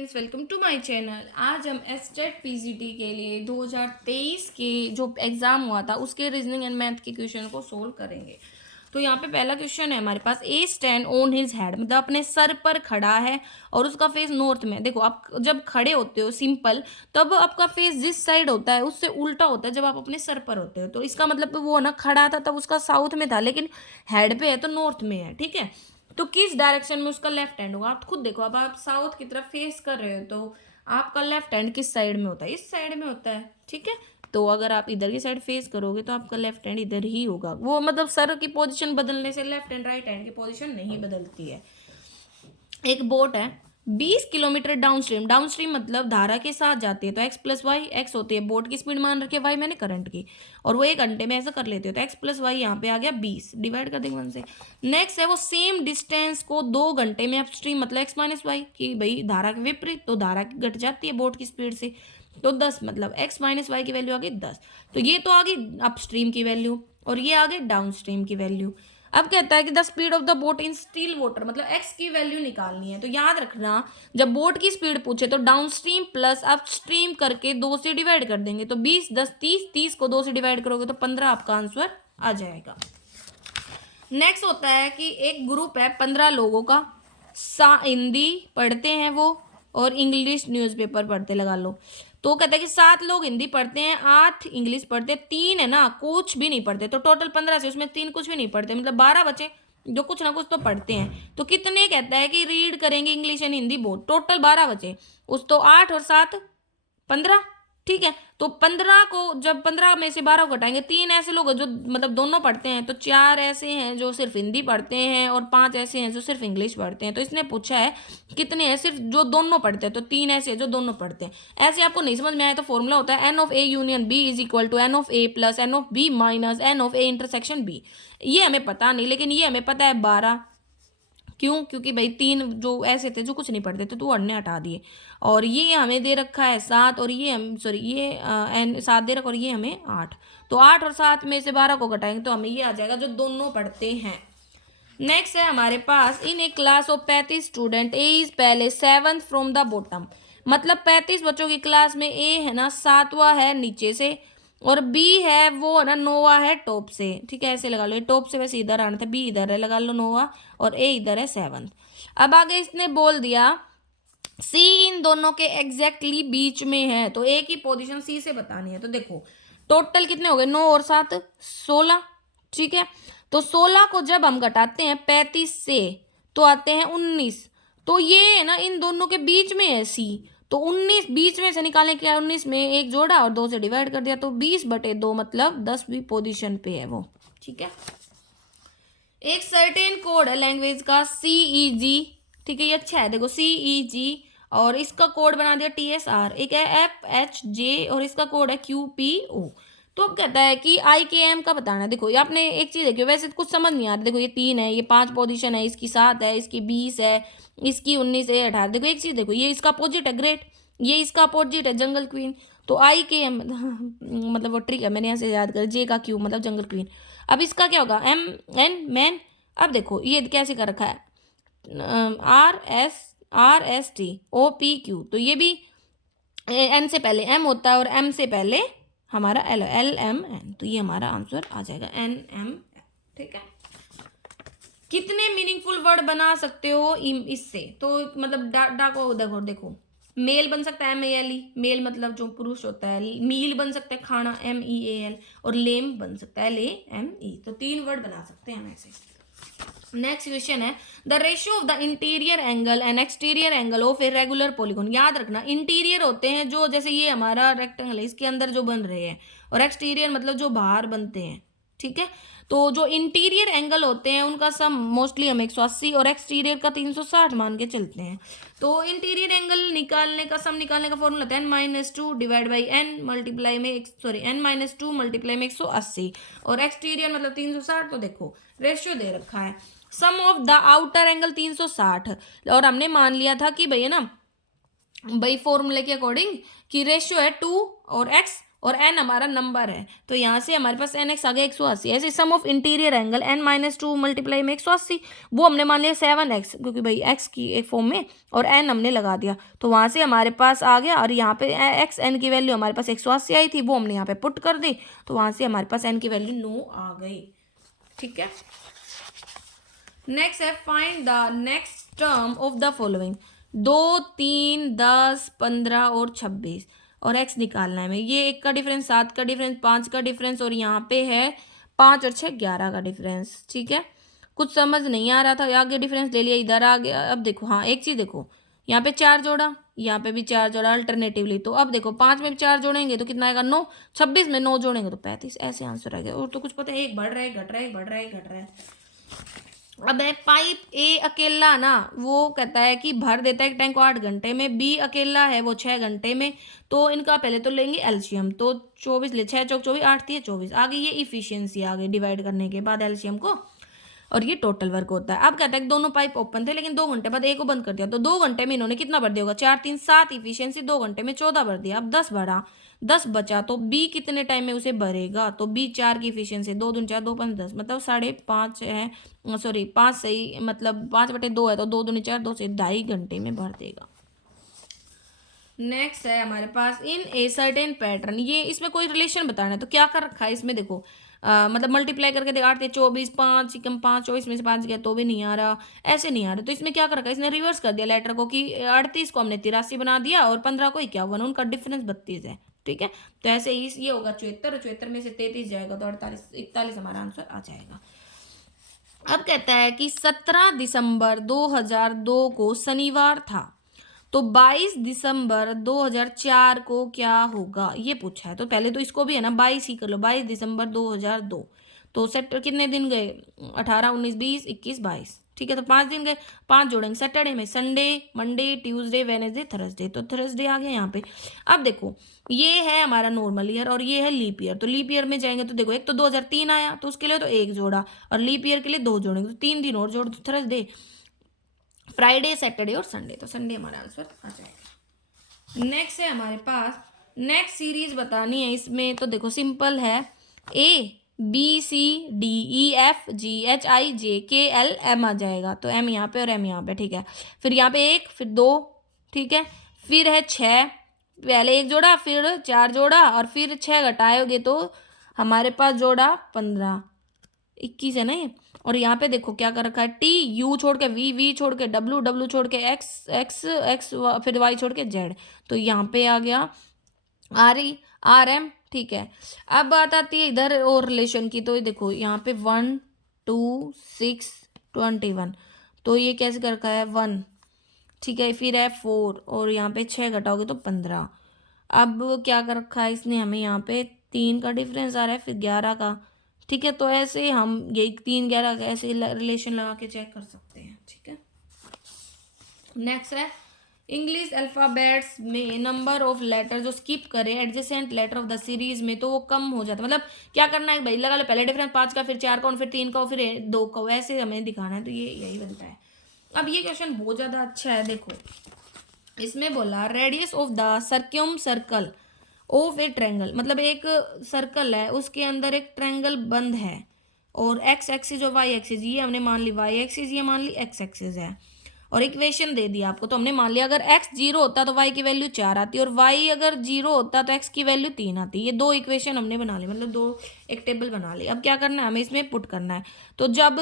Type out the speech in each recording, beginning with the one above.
Friends, welcome to my channel. आज हम STET PGT के लिए 2023 के जो एग्ज़ाम हुआ था उसके रीजनिंग एंड मैथ के क्वेश्चन को सोल्व करेंगे। तो यहाँ पे पहला क्वेश्चन है हमारे पास, ए स्टैंड ऑन हिज हेड, मतलब अपने सर पर खड़ा है और उसका फेस नॉर्थ में। देखो, आप जब खड़े होते हो सिंपल, तब आपका फेस जिस साइड होता है उससे उल्टा होता है जब आप अपने सर पर होते हो। तो इसका मतलब वो ना, खड़ा था तब उसका साउथ में था, लेकिन हेड पे है तो नॉर्थ में है। ठीक है, तो किस डायरेक्शन में उसका लेफ्ट हैंड होगा? आप खुद देखो, अब आप साउथ की तरफ फेस कर रहे हो तो आपका लेफ्ट हैंड किस साइड में होता है? इस साइड में होता है। ठीक है, तो अगर आप इधर की साइड फेस करोगे तो आपका लेफ्ट हैंड इधर ही होगा। वो मतलब सर की पोजीशन बदलने से लेफ्ट हैंड राइट हैंड की पोजीशन नहीं बदलती है। एक बोट है 20 किलोमीटर डाउनस्ट्रीम, डाउनस्ट्रीम मतलब धारा के साथ जाती है, तो एक्स प्लस वाई, एक्स होती है बोट की स्पीड मान रखी है, वाई मैंने करंट की, और वो 1 घंटे में ऐसा कर लेते हो तो एक्स प्लस वाई यहाँ पे आ गया 20, डिवाइड कर देंगे 1 से। नेक्स्ट है वो सेम डिस्टेंस को 2 घंटे में अपस्ट्रीम, मतलब एक्स माइनस वाई की भाई धारा के विपरीत, तो धारा घट जाती है बोट की स्पीड से, तो 10, मतलब एक्स माइनस वाई की वैल्यू आ गई 10। तो ये तो आ गई अपस्ट्रीम की वैल्यू और ये आ गई डाउनस्ट्रीम की वैल्यू। अब कहता है कि the speed of the boat in still water, मतलब एक्स की वैल्यू निकालनी है। तो याद रखना, जब बोट की स्पीड पूछे तो down stream plus up stream करके 2 से डिवाइड कर देंगे, तो 20 10 30, 30 को 2 से डिवाइड करोगे तो 15 आपका आंसर आ जाएगा। नेक्स्ट होता है कि एक ग्रुप है 15 लोगों का, हिंदी पढ़ते हैं वो और इंग्लिश न्यूज़पेपर पढ़ते, लगा लो। तो कहता है कि 7 लोग हिंदी पढ़ते हैं, 8 इंग्लिश पढ़ते हैं, 3 है ना कुछ भी नहीं पढ़ते, तो टोटल 15 से उसमें 3 कुछ भी नहीं पढ़ते, मतलब 12 बचे जो कुछ ना कुछ तो पढ़ते हैं। तो कितने कहता है कि रीड करेंगे English and Hindi board, total 12 बचे, उस तो 8 और 7 15। ठीक है, तो 15 को जब 15 में से 12 को घटाएंगे, 3 ऐसे लोग जो मतलब दोनों पढ़ते हैं, तो 4 ऐसे हैं जो सिर्फ हिंदी पढ़ते हैं और 5 ऐसे हैं जो सिर्फ इंग्लिश पढ़ते हैं। तो इसने पूछा है कितने हैं सिर्फ जो दोनों पढ़ते हैं, तो 3 ऐसे हैं जो दोनों पढ़ते हैं। ऐसे आपको नहीं समझ में आया तो फॉर्मूला होता है n of A union B is equal to n of A plus n of B minus n of A intersection B. ये हमें पता नहीं, लेकिन ये हमें पता है 12। क्यों? क्योंकि भाई 3 जो ऐसे थे जो कुछ नहीं पढ़ते थे तो हमने हटा दिए, और ये हमें दे रखा है 7, और ये हम सॉरी ये एन 7 दे रखा और ये हमें 8। तो 8 और 7 में से 12 को घटाएंगे तो हमें ये आ जाएगा जो दोनों पढ़ते हैं। नेक्स्ट है हमारे पास, in a class of 35 student A is पहले 7th फ्रॉम द बॉटम, मतलब 35 बच्चों की क्लास में ए है ना 7वां है नीचे से, और बी है वो है ना 9वां है टॉप से। ठीक है, ऐसे लगा लो, ये टॉप से वैसे इधर आना था, बी इधर है, लगा लो 9वां, और ए इधर है 7th। अब आगे इसने बोल दिया सी इन दोनों के एग्जैक्टली बीच में है, तो ए की पोजीशन सी से बतानी है। तो देखो टोटल कितने हो गए, 9 और 7 16। ठीक है, तो 16 को जब हम घटाते हैं 35 से तो आते हैं 19, तो ये है ना इन दोनों के बीच में है सी, तो 19 बीच में से निकालने के 19 में एक जोड़ा और 2 से डिवाइड कर दिया, तो 20/2 मतलब 10वीं पोजीशन पे है वो। ठीक है, एक सर्टेन कोड है लैंग्वेज का CEG। ठीक है, ये अच्छा है, देखो CEG, और इसका कोड बना दिया TSR। एक है FHJ और इसका कोड है QPO। तो अब कहता है कि IKM का बताना है। देखो ये आपने एक चीज देखी, वैसे तो कुछ समझ नहीं आ रहा। देखो ये 3 है, ये 5 पोजीशन है, इसकी 7 है, इसकी 20 है, इसकी 19 है, 18। देखो एक चीज देखो, ये इसका अपोजिट है ग्रेट, ये इसका अपोजिट है जंगल क्वीन। तो IKM मतलब वो ट्रिक है, मैंने यहाँ से याद कर, J का Q मतलब जंगल क्वीन। अब इसका क्या होगा, MN मैन। अब देखो ये कैसे कर रखा है, RST OPQ, तो ये भी N से पहले M होता है और M से पहले हमारा LMN, तो ये हमारा आंसर आ जाएगा NM। ठीक है, कितने मीनिंगफुल वर्ड बना सकते हो इससे? तो मतलब डा को देखो देखो, मेल बन सकता है MELE, मेल मतलब जो पुरुष होता है, मील बन सकता है खाना MEAL, और लेम बन सकता है LAME। तो 3 वर्ड बना सकते हैं हम ऐसे। नेक्स्ट क्वेश्चन है, the ratio of the interior angle and exterior angle of a regular polygon. याद रखना, इंटीरियर होते हैं जो, जैसे ये हमारा रेक्टेंगल है इसके अंदर जो बन रहे हैं, और एक्सटीरियर मतलब जो बाहर बनते हैं। ठीक है, तो जो इंटीरियर एंगल होते हैं उनका सम मोस्टली हम 180 और एक्सटीरियर का 360 मान के चलते हैं। तो इंटीरियर एंगल निकालने का सम निकालने का फॉर्मूला था n-2 divide by n multiply में n-2 मल्टीप्लाई में 180, और एक्सटीरियर मतलब 360। तो देखो रेशियो दे रखा है, सम ऑफ द आउटर एंगल 360, और हमने मान लिया था कि भैया ना भाई फॉर्मूले के अकॉर्डिंग कि रेशियो है 2 और x और एन हमारा नंबर है, तो यहाँ से हमारे पास एन एक्स आ गया 180। ऐसे sum of interior angle n-2 multiply में 180, वो हमने मान लिया 7x, क्योंकि भाई x की एक फॉर्म में और n हमने लगा दिया, तो वहाँ से हमारे पास आ गया। और यहाँ पे एक्स एन की वैल्यू हमारे पास 180 आई थी, वो हमने यहाँ पे पुट कर दी, तो वहाँ से हमारे पास n की वैल्यू 9 आ गई। ठीक है, नेक्स्ट है find the next term of the following. 2, 3, 10, 15 और 26 और x निकालना है हमें। ये 1 का डिफरेंस, 7 का डिफरेंस, 5 का डिफरेंस और यहाँ पे है 5 और 6 11 का डिफरेंस। ठीक है, कुछ समझ नहीं आ रहा था, आगे डिफरेंस ले लिया, इधर आ गया। अब देखो, हाँ एक चीज़ देखो, यहाँ पे 4 जोड़ा, यहाँ पे भी 4 जोड़ा अल्टरनेटिवली, तो अब देखो 5 में 4 जोड़ेंगे तो कितना आएगा 9, 26 में 9 जोड़ेंगे तो 35। ऐसे आंसर आ गया। और तो कुछ पता है, एक बढ़ रहा है, घट रहा है, बढ़ रहा है, घट रहा है। अब है पाइप ए अकेला ना, वो कहता है कि भर देता है टैंक को 8 घंटे में, बी अकेला है वो 6 घंटे में। तो इनका पहले तो लेंगे एलसीएम, तो 24 ले, 6 चौक 24, 8 3 24, आगे ये इफिशियंसी आ गई डिवाइड करने के बाद एलसीएम को, और ये टोटल वर्क होता है। अब कहता है कि दोनों पाइप ओपन थे लेकिन 2 घंटे बाद एक को बंद कर दिया, तो 2 घंटे में इन्होंने कितना भर दिया होगा, 4 3 7 इफिशियंसी, 2 घंटे में 14 भर दिया। अब 10 भरा, 10 बचा, तो बी कितने टाइम में उसे भरेगा, तो बी 4 की इफिशियंसी, 2 दूनी 4, 2 5 10, मतलब 5.5 है, सॉरी 5 सही, मतलब 5/2 है, तो 2 दूनी 4, 2 से 2.5 घंटे में भर देगा। नेक्स्ट है हमारे पास इन ए सर्टेन पैटर्न, ये इसमें कोई रिलेशन बताना है, तो क्या कर रखा है इसमें देखो, मतलब मल्टीप्लाई करके देख, 8 24, 5 कम 5 24 में से 5 गया तो भी नहीं आ रहा, ऐसे नहीं आ रहा। तो इसमें क्या कर रखा है, इसने रिवर्स कर दिया लेटर को, कि 38 को हमने 83 बना दिया और 15 को 51, उनका डिफरेंस 32 है। ठीक है, तो ऐसे ही ये होगा 74, 74 में से 33 जाएगा तो 48 41 हमारा आंसर आ जाएगा। अब कहता है कि 17 दिसंबर 2002 को शनिवार था, तो 22 दिसंबर 2004 को क्या होगा, ये पूछा है। तो पहले तो इसको भी है ना 22 ही कर लो, 22 दिसंबर 2002, तो सेट कितने दिन गए, 18 19 20 21 22। ठीक है, तो 5 दिन गए, 5 जोड़ेंगे, सैटरडे में Sunday, Monday, Tuesday, Wednesday, Thursday, तो थर्सडे आ गया यहाँ पे। अब देखो ये है हमारा नॉर्मल ईयर और ये है लीप ईयर, तो लीप ईयर में जाएंगे तो देखो, एक तो 2003 आया तो उसके लिए तो 1 जोड़ा, और लीप ईयर के लिए 2 जोड़ेंगे, तो 3 दिन और जोड़, तो थर्सडे, फ्राइडे, सैटरडे और संडे, तो संडे हमारा आंसर आ जाएगा। नेक्स्ट है हमारे पास, नेक्स्ट सीरीज बतानी है इसमें, तो देखो सिंपल है, A B C D E F G H I J K L M आ जाएगा, तो एम यहाँ पे और एम यहाँ पे। ठीक है, फिर यहाँ पे 1, फिर 2, ठीक है, फिर है 6, पहले 1 जोड़ा, फिर 4 जोड़ा, और फिर 6 घटाओगे तो हमारे पास जोड़ा 15, 21 है ना ये। और यहाँ पे देखो क्या कर रखा है, टी यू छोड़ के वी, वी छोड़ के डब्ल्यू, डब्ल्यू छोड़ के एक्स, एक्स एक्स फिर वाई छोड़ के जेड, तो यहाँ पे आ गया आर ई आर एम। ठीक है, अब बात आती है इधर और रिलेशन की, तो देखो यहाँ पे 1 2 6 21, तो ये कैसे कर रखा है 1, ठीक है, फिर है 4 और यहाँ पे 6 घटाओगे तो 15। अब क्या कर रखा है इसने, हमें यहाँ पे 3 का डिफरेंस आ रहा है, फिर 11 का। ठीक है, तो ऐसे हम यही 3 11 का ऐसे रिलेशन लगा के चेक कर सकते हैं। ठीक है, नेक्स्ट है इंग्लिश अल्फ़ाबेट्स में नंबर ऑफ लेटर जो स्किप करें adjacent letter of the series में, तो वो कम हो जाता है। मतलब क्या करना है भाई, लगा लो पहले डिफरेंस 5 का, फिर 4 का, फिर 3 का, फिर 2 का, वैसे हमें दिखाना है, तो ये यही बनता है। अब ये क्वेश्चन बहुत ज़्यादा अच्छा है, देखो इसमें बोला radius of the circum circle of a triangle, मतलब एक सर्कल है उसके अंदर एक ट्रैंगल बंद है, और एक्स एक्सिस और वाई एक्सिस, ये हमने मान ली वाई एक्सिस, ये मान ली एक्स एक्सिस है, और इक्वेशन दे दिया आपको, तो हमने मान लिया अगर x 0 होता तो y की वैल्यू 4 आती, और y अगर 0 होता तो x की वैल्यू 3 आती। ये 2 इक्वेशन हमने बना ली, मतलब 2 एक टेबल बना ली। अब क्या करना है हमें इसमें पुट करना है, तो जब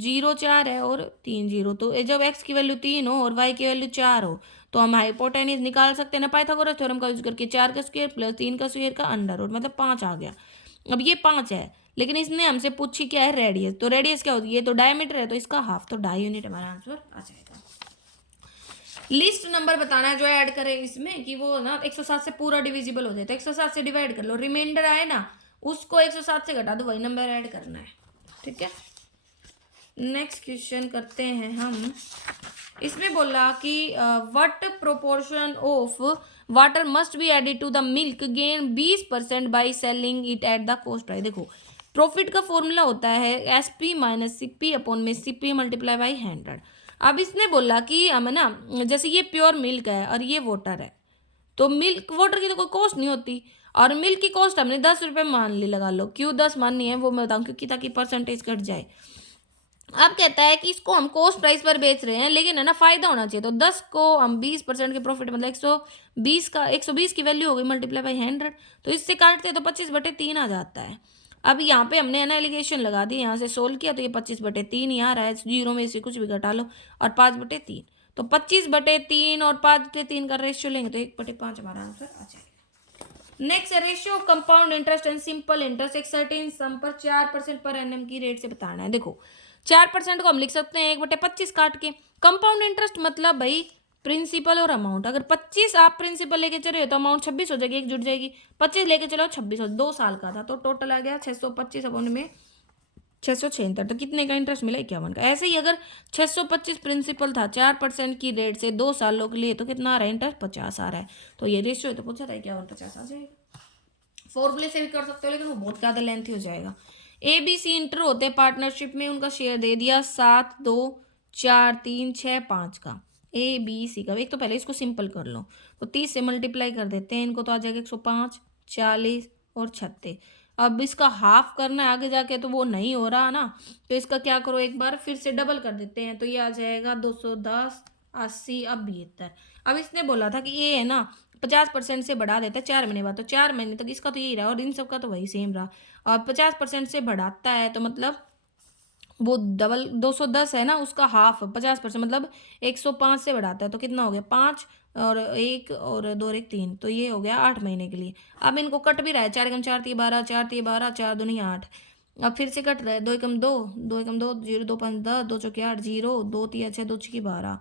0 4 है और 3 0, तो जब x की वैल्यू 3 हो और y की वैल्यू 4 हो, तो हम हाइपोटेन्यूज निकाल सकते हैं ना पाइथागोरस थ्योरम का यूज करके, 4 का स्क्वायर प्लस 3 का स्क्वायर का अंडर रूट, मतलब 5 आ गया। अब ये 5 है, लेकिन इसने हमसे पूछी क्या है रेडियस, तो रेडियस क्या होती है, ये तो डायमीटर है तो इसका हाफ, तो 2.5 यूनिट हमारा आंसर आ जाएगा। लिस्ट नंबर बताना है जो ऐड करें इसमें, कि वो ना 107 से पूरा डिविजिबल हो जाए, तो 107 से डिवाइड कर लो, रिमाइंडर आए ना उसको 107 से घटा दो, वही नंबर ऐड करना है। ठीक है, नेक्स्ट क्वेश्चन करते हैं हम। इसमें बोला कि what proportion of water must be added to the milk gain 20% by selling it at the cost price. देखो प्रॉफिट का फॉर्मूला होता है SP माइनस CP अपॉन में CP मल्टीप्लाई बाई 100। अब इसने बोला कि हम ना, जैसे ये प्योर मिल्क है और ये वाटर है, तो मिल्क वाटर की तो कोई कॉस्ट नहीं होती, और मिल्क की कॉस्ट हमने 10 रुपये मान ली, लगा लो। क्यों 10 माननी है वो मैं बताऊँ, क्योंकि ताकि परसेंटेज घट जाए। अब कहता है कि इसको हम कॉस्ट प्राइस पर बेच रहे हैं, लेकिन है ना फायदा होना चाहिए। तो 10 को हम 20% के प्रॉफिट, मतलब 120 की वैल्यू हो गई मल्टीप्लाई बाई 100। तो इससे काटते हैं तो 25/3 आ जाता है। अब यहाँ पे हमने है ना एलिगेशन लगा दी, यहाँ से सोल्व किया तो ये 25/3 ही आ रहा है। जीरो में से कुछ भी घटा लो और 5/3, तो 25/3 और 5/3 का रेशियो लेंगे तो 1/5 हमारा आंसर आ जाएगा। नेक्स्ट है ratio of compound interest and simple interest एक सर्टेन सम पर 4% पर एनएम की रेट से बताना है। देखो 4% को हम लिख सकते हैं 1/25 काट के। कंपाउंड इंटरेस्ट मतलब भाई प्रिंसिपल और अमाउंट। अगर 25 आप प्रिंसिपल लेके चले तो अमाउंट 26 हो जाएगी, एक जुट जाएगी। 25 लेके चलो 26 हो, 2 साल का था तो टोटल आ गया 625 अपॉन में 676, तो कितने का इंटरेस्ट मिला, 51 का। ऐसे ही अगर 625 प्रिंसिपल था 4% की रेट से 2 सालों के लिए, तो कितना आ रहा है इंटरेस्ट, 50 आ रहा है। तो ये रेशियो है तो पूछा था 51-50 आ जाएगा। फॉर्मूले से भी कर सकते हो लेकिन वो बहुत ज़्यादा लेंथी हो जाएगा। ABC इंटर होते हैं पार्टनरशिप में, उनका शेयर दे दिया 7, 2, 4, 3, 6, 5 का। ABC का एक तो पहले इसको सिंपल कर लो, तो 30 से मल्टीप्लाई कर देते हैं इनको, तो आ जाएगा 105, 40 और 36। अब इसका हाफ करना है आगे जाके, तो वो नहीं हो रहा ना, तो इसका क्या करो, एक बार फिर से डबल कर देते हैं, तो ये आ जाएगा 210, 80, अब 72। अब इसने बोला था कि ये है ना 50% से बढ़ा देता है 4 महीने बाद, तो 4 महीने तक इसका तो यही रहा और इन सब का तो वही सेम रहा। और 50% से बढ़ाता है तो मतलब वो डबल 210 है ना, उसका हाफ 50% मतलब 105 से बढ़ाता है तो कितना हो गया 5 और 1 और 2 और 1 3, तो ये हो गया 8 महीने के लिए। अब इनको कट भी रहा है, 4 एकम 4 3 12, 4 3 12, 4 दूनी 8। अब फिर से कट रहा है, 2 एकम 2, 2 एकम 2, 0 2 5 10, 2 चौके 8, 0 2 3 6, 2 छकी 12।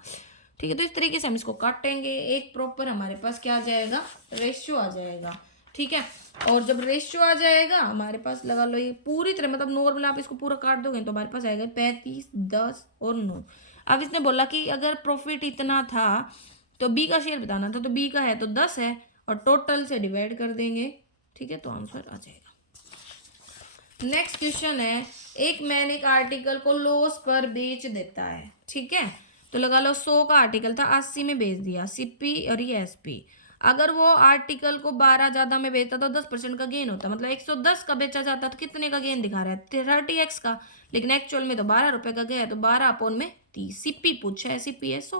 ठीक है, तो इस तरीके से हम इसको काटेंगे। एक प्रॉपर हमारे पास क्या आ जाएगा, रेशियो आ जाएगा। ठीक है, और जब रेशियो आ जाएगा हमारे पास, लगा लो ये पूरी तरह मतलब नॉर्मल आप इसको पूरा काट दोगे तो हमारे पास आएगा 35, 10 और 9। अब इसने बोला कि अगर प्रॉफिट इतना था तो बी का शेयर बताना था, तो बी का है तो 10 है और टोटल से डिवाइड कर देंगे। ठीक है, तो आंसर आ जाएगा। नेक्स्ट क्वेश्चन है, एक मैन एक आर्टिकल को लॉस पर बेच देता है। ठीक है, तो लगा लो 100 का आर्टिकल था, 80 में बेच दिया, सीपी और ये एसपी। अगर वो आर्टिकल को 12 ज़्यादा में बेचता तो 10% का गेन होता, मतलब 110 का बेचा जाता तो कितने का गेन दिखा रहा है 30x का, लेकिन एक्चुअल में तो 12 रुपये का गया है, तो 12 अपॉन में 30। सीपी पूछा है, सीपी है 100,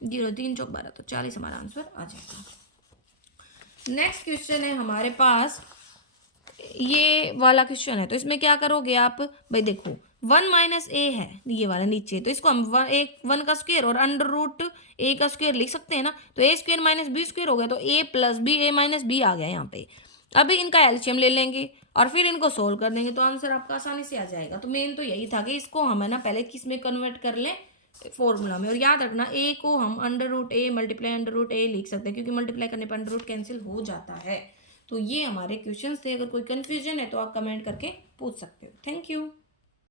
0 3 चौक 12, तो 40 हमारा आंसर आ जाएगा। नेक्स्ट क्वेश्चन है हमारे पास, ये वाला क्वेश्चन है, तो इसमें क्या करोगे आप भाई, देखो 1 माइनस ए है ये वाला नीचे, तो इसको हम 1 का स्क्वायर और अंडर रूट ए का स्क्वायर लिख सकते हैं ना, तो ए स्क्वायर माइनस बी स्क्वायर हो गया, तो ए प्लस बी, ए माइनस बी आ गया यहाँ पे। अभी इनका एलसीएम ले लेंगे और फिर इनको सोल्व कर देंगे तो आंसर आपका आसानी से आ जाएगा। तो मेन तो यही था कि इसको हम है ना पहले किस में कन्वर्ट कर लें, फॉर्मूला में। और याद रखना ए को हम under root A multiply under root ए लिख सकते हैं, क्योंकि मल्टीप्लाई करने पर अंडर रूट कैंसिल हो जाता है। तो ये हमारे क्वेश्चंस थे, अगर कोई कंफ्यूजन है तो आप कमेंट करके पूछ सकते हो। Thank you.